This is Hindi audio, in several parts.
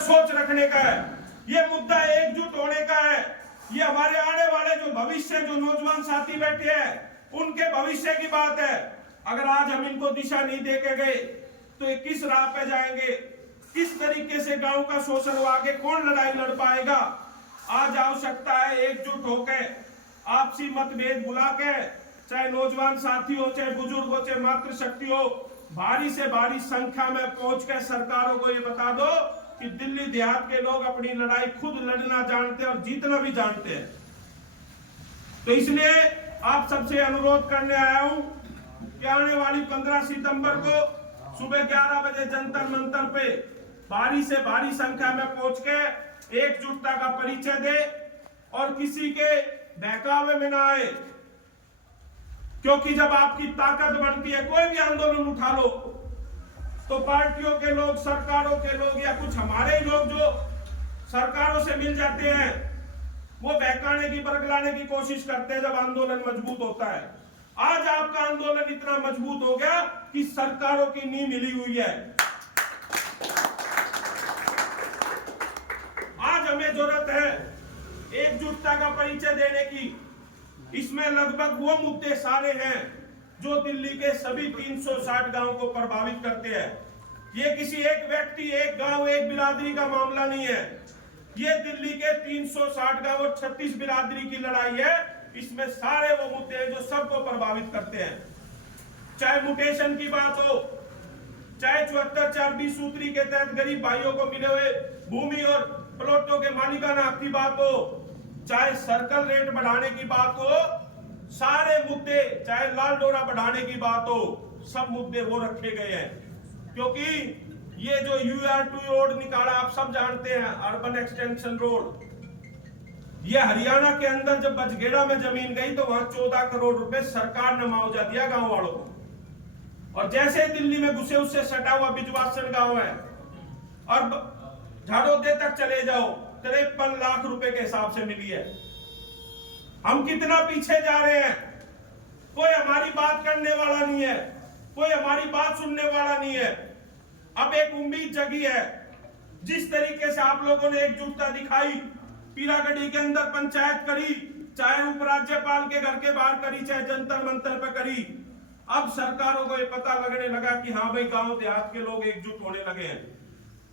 सोच रखने का है, ये मुद्दा एकजुट होने का है। ये हमारे आने वाले जो भविष्य, जो नौजवान साथी बैठे हैं, उनके भविष्य की बात है। अगर आज हम इनको दिशा नहीं दे के गए तो ये किस राह पे जाएंगे, किस तरीके से गांव का शोषण हो, आगे कौन लड़ाई लड़ पाएगा। आज आवश्यकता है एकजुट होकर, आपसी मतभेद भुला के, चाहे नौजवान साथी हो, चाहे बुजुर्ग हो, चाहे मातृशक्ति हो, भारी से भारी संख्या में पहुंचकर सरकारों को ये बता दो कि दिल्ली देहात के लोग अपनी लड़ाई खुद लड़ना जानते हैं और जीतना भी जानते हैं। तो इसलिए आप सबसे अनुरोध करने आया हूं कि आने वाली 15 सितंबर को सुबह 11 बजे जंतर मंतर पे भारी से भारी संख्या में पहुंच के एकजुटता का परिचय दे और किसी के बहकावे में ना आए। क्योंकि जब आपकी ताकत बढ़ती है, कोई भी आंदोलन उठा लो, तो पार्टियों के लोग, सरकारों के लोग या कुछ हमारे लोग जो सरकारों से मिल जाते हैं, वो बहकाने की, बरगलाने की कोशिश करते हैं जब आंदोलन मजबूत होता है। आज आपका आंदोलन इतना मजबूत हो गया कि सरकारों की नींव मिली हुई है। आज हमें जरूरत है एकजुटता का परिचय देने की। इसमें लगभग वो मुद्दे सारे हैं जो दिल्ली के सभी 360 गांव को प्रभावित करते हैं। ये किसी एक व्यक्ति, एक गांव, एक बिरादरी का मामला नहीं है। ये दिल्ली के 360 गांव और 36 बिरादरी की लड़ाई है। इसमें सारे वो मुद्दे हैं जो सबको प्रभावित करते हैं। चाहे म्यूटेशन की बात हो, चाहे 74-4 सूत्री के तहत गरीब भाइयों को मिले हुए भूमि और प्लॉटों के मालिकाना हक की बात हो, चाहे सर्कल रेट बढ़ाने की बात हो, सारे मुद्दे, चाहे लाल डोरा बढ़ाने की बात हो, सब मुद्दे वो रखे गए हैं। क्योंकि ये जो UR2 रोड निकाला, आप सब जानते हैं, अर्बन एक्सटेंशन रोड, ये हरियाणा के अंदर जब बजगेड़ा में जमीन गई तो वहां 14 करोड़ रुपए सरकार ने मुआवजा दिया गांव वालों को। और जैसे दिल्ली में घुसे उससे सटा हुआ बिजवासन गांव है, और झाड़ोदे तक चले जाओ, 53 लाख रुपए के हिसाब से मिली है। हम कितना पीछे जा रहे हैं। कोई हमारी बात करने वाला नहीं है, कोई हमारी बात सुनने वाला नहीं है। अब एक उम्मीद जगी है। जिस तरीके से आप लोगों ने एकजुटता दिखाई, पीरागढ़ी के अंदर पंचायत करी, चाहे उपराज्यपाल के घर के बाहर करी, चाहे जंतर मंतर पे करी, अब सरकारों को ये पता लगने लगा कि हाँ भाई, गांव देहात के लोग एकजुट होने लगे हैं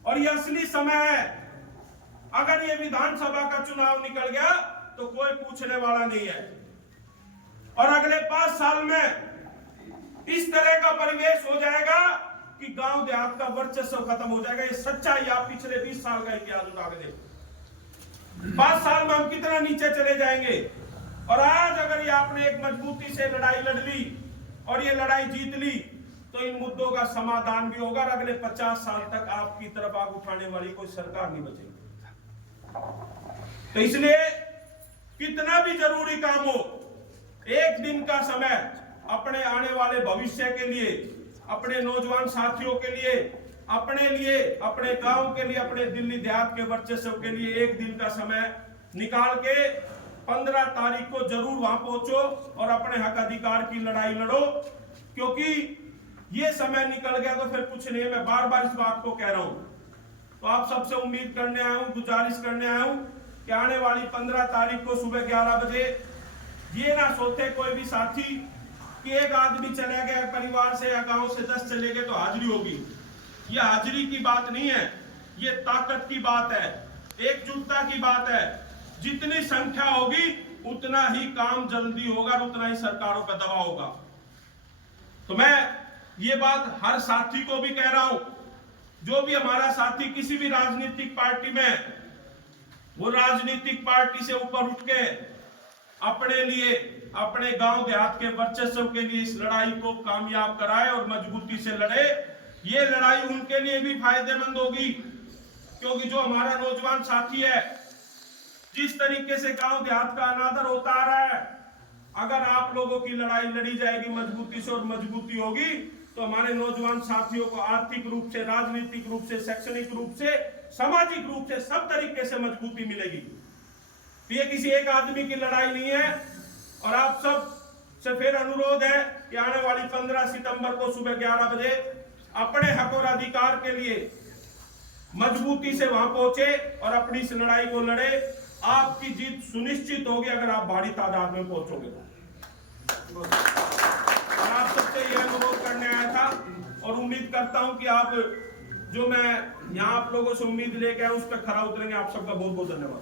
और ये असली समय है। अगर ये विधानसभा का चुनाव निकल गया तो कोई पूछने वाला नहीं है। और अगले 5 साल में इस तरह का परिवेश हो जाएगा कि गांव देहात का वर्चस्व खत्म हो जाएगा। ये सच्चाई आप पिछले 20 साल का इतिहास उठा के देखो। 5 साल में हम कितना नीचे चले जाएंगे। और आज अगर ये आपने एक मजबूती से लड़ाई लड़ ली और ये लड़ाई जीत ली तो इन मुद्दों का समाधान भी होगा और अगले 50 साल तक आपकी तरफ आग उठाने वाली कोई सरकार नहीं बचेगी। तो इसलिए कितना भी जरूरी काम हो, एक दिन का समय अपने आने वाले भविष्य के लिए, अपने नौजवान साथियों के लिए, अपने गांव के लिए, अपने दिल्ली देहात के वर्चस्व के लिए एक दिन का समय निकाल के 15 तारीख को जरूर वहां पहुंचो और अपने हक अधिकार की लड़ाई लड़ो। क्योंकि ये समय निकल गया तो फिर कुछ नहीं। मैं बार बार इस बात को कह रहा हूं। तो आप सबसे उम्मीद करने आया हूं, गुजारिश करने आया हूं कि आने वाली 15 तारीख को सुबह 11 बजे ये ना सोचे कोई भी साथी कि एक आदमी चले गए परिवार से या गांव से 10 चले गए तो हाजिरी होगी। ये हाजिरी की बात नहीं है, ये ताकत की बात है, एकजुटता की बात है। जितनी संख्या होगी उतना ही काम जल्दी होगा और उतना ही सरकारों पर दबाव होगा। तो मैं ये बात हर साथी को भी कह रहा हूं, जो भी हमारा साथी किसी भी राजनीतिक पार्टी में, वो राजनीतिक पार्टी से ऊपर उठ के अपने लिए, अपने गांव देहात के वर्चस्व के लिए इस लड़ाई को कामयाब कराए और मजबूती से लड़े। ये लड़ाई उनके लिए भी फायदेमंद होगी। क्योंकि जो हमारा नौजवान साथी है, जिस तरीके से गांव देहात का अनादर होता आ रहा है, अगर आप लोगों की लड़ाई लड़ी जाएगी मजबूती से और मजबूती होगी तो हमारे नौजवान साथियों को आर्थिक रूप से, राजनीतिक रूप से, शैक्षणिक रूप से, सामाजिक रूप से, सब तरीके से मजबूती मिलेगी। ये किसी एक आदमी की लड़ाई नहीं है। और आप सब से फिर अनुरोध है कि आने वाली 15 सितंबर को सुबह 11 बजे अपने हक और अधिकार के लिए मजबूती से वहां पहुंचे और अपनी इस लड़ाई को लड़े। आपकी जीत सुनिश्चित होगी अगर आप भारी तादाद में पहुंचोगे। और आप सबसे यह अनुरोध करने आया था और उम्मीद करता हूं कि आप जो मैं यहां आप लोगों से उम्मीद लेके आया उस पर खरा उतरेंगे। आप सबका बहुत बहुत धन्यवाद।